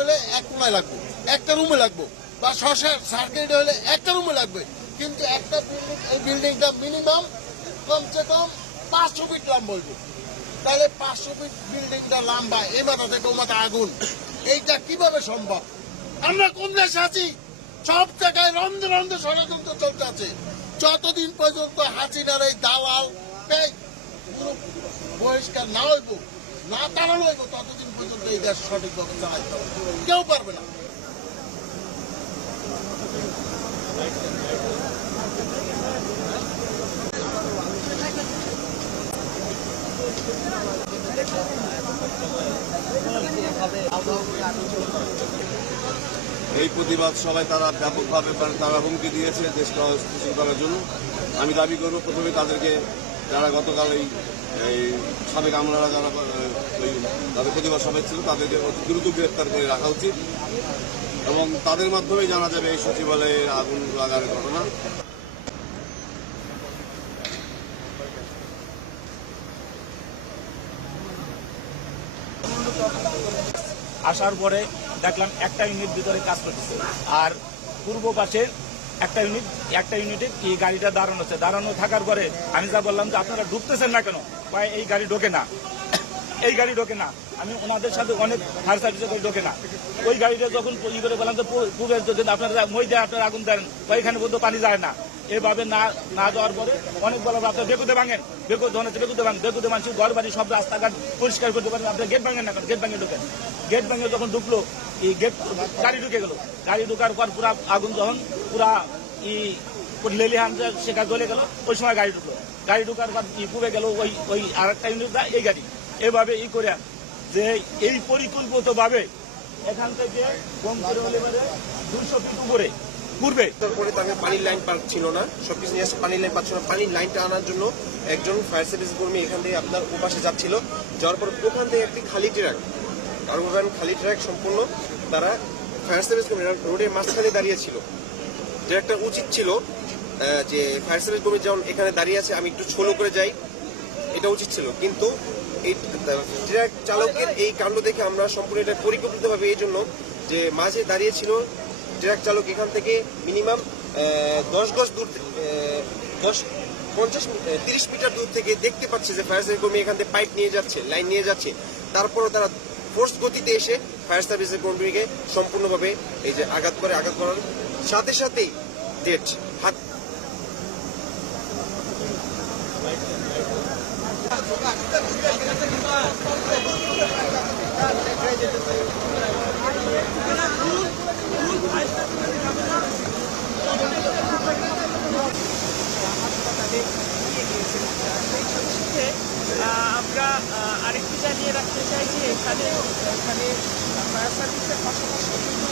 হলে এক কোনায় লাগবে। একটা রুমে লাগবে। বা সার্কিট হলে একটা রুমে লাগবে। কিন্তু একটা বিল্ডিংটা মিনিমাম কমসে কম পাঁচশো ফিট লম্বা বলব তাহলে পাঁচশো ফিট বিল্ডিংটা লম্বা, এই মাথা থেকে আগুন। এইটা কীভাবে সম্ভব? আমরা কোন দেশে আছি? সব জায়গায় রন্ধে রন্ধে ষড়যন্ত্র চলতে আছে। যতদিন পর্যন্ত হাসিনার এই দালাল বহিষ্কার না হইব না তাড়ানো হইব, ততদিন পর্যন্ত এই দেশ সঠিকভাবে চালাইতে হবে। কেউ পারবে না। এই প্রতিবাদ সবাই তারা ব্যাপকভাবে তারা হুমকি দিয়েছে দেশকে অস্থিতিশীল করার জন্য। আমি দাবি করব, প্রথমে তাদেরকে যারা গতকাল এই সাবেক আমলারা যারা তাদের প্রতিবাদ সবাই ছিল, তাদেরকে অতি দ্রুত গ্রেপ্তার করে রাখা উচিত এবং তাদের মাধ্যমেই জানা যাবে এই সচিবালয়ের আগুন লাগার ঘটনা। আসার পরে দেখলাম একটা ইউনিট ভিতরে কাজ করতেছে। আর পূর্ব পাশে একটা ইউনিট একটা ইউনিটে এই গাড়িটা দাঁড়ানো আছে? দাঁড়ানো থাকার পরে আমি যা বললাম যে আপনারা ঢুকতেছেন না কেন? কয় এই গাড়ি ঢোকে না। এই গাড়ি ঢোকে না। আমি ওনাদের সাথে অনেক ফায়ার সার্ভিসে করে ঢোকে না। ওই গাড়িটা যখন ই করে বললাম যে পূ- পূর্বের যদি আপনারা মই দেয় আপনারা আগুন দেন বা এখানে পর্যন্ত পানি যায় না। এভাবে না না যাওয়ার পরে অনেক বলা আপনার বেকুতে ভাঙেন। বেকু ধরনের বেকুতে ভাঙেন। বেকুতে মানুষ ঘর বাড়ি সব রাস্তাঘাট পরিষ্কার করতে পারেন আপনার গেট ভাঙেন না গেট ভাঙে ঢোকেন। গেট ভাঙে যখন ঢুকলো গাড়ি ঢুকে গেল। গাড়ি ঢুকার পর পুরা আগুন যখন পুরা ই লেলিহান সেখানে জ্বলে গেল, ওই সময় গাড়ি ঢুকলো। গাড়ি ঢুকার পর ই পুড়ে গেল ওই ওই আর একটা ইউনিট এই গাড়ি। এভাবে ই করে যে এই পরিকল্পিত ভাবে এখান থেকে বম করে হলে দুশো ফিট উপরে পূর্বে তারপরে তাকে পানির লাইন পাচ্ছিল না, সবকিছু নিয়ে পানির লাইন পাচ্ছিল না। পানির লাইনটা আনার জন্য একজন ফায়ার সার্ভিস কর্মী এখান থেকে আপনার ওপাশে যাচ্ছিল। যাওয়ার পর ওখান থেকে একটি খালি ট্রাক ভ্যান খালি ট্র্যাক সম্পূর্ণ তারা ফায়ার সার্ভিস রোডের মাঝখানে দাঁড়িয়ে ছিল। ট্রাকটা উচিত ছিল যে ফায়ার সার্ভিস কর্মী যেমন এখানে দাঁড়িয়ে আছে, আমি একটু ছোলো করে যাই, এটা উচিত ছিল। কিন্তু এই ট্রাক চালকের এই কাণ্ড দেখে আমরা সম্পূর্ণ এটা পরিকল্পিতভাবে এই জন্য যে মাঝে দাঁড়িয়ে ছিল ট্রাক চালক এখান থেকে মিনিমাম দশ গজ দূর দশ, পঞ্চাশ তিরিশ মিটার দূর থেকে দেখতে পাচ্ছে যে ফায়ার সার্ভিস কর্মী এখান থেকে পাইপ নিয়ে যাচ্ছে লাইন নিয়ে যাচ্ছে। তারপরও তারা ফোর্স গতিতে এসে ফায়ার সার্ভিসের কর্মীকে সম্পূর্ণভাবে এই যে আঘাত করে, আঘাত করার সাথে সাথেই ডেট হাত সাথে আহ, আমরা আহ, আরেকটু জানিয়ে রাখতে চাই যে এখানে এখানে ফায়ার সার্ভিসের পাশাপাশি কিন্তু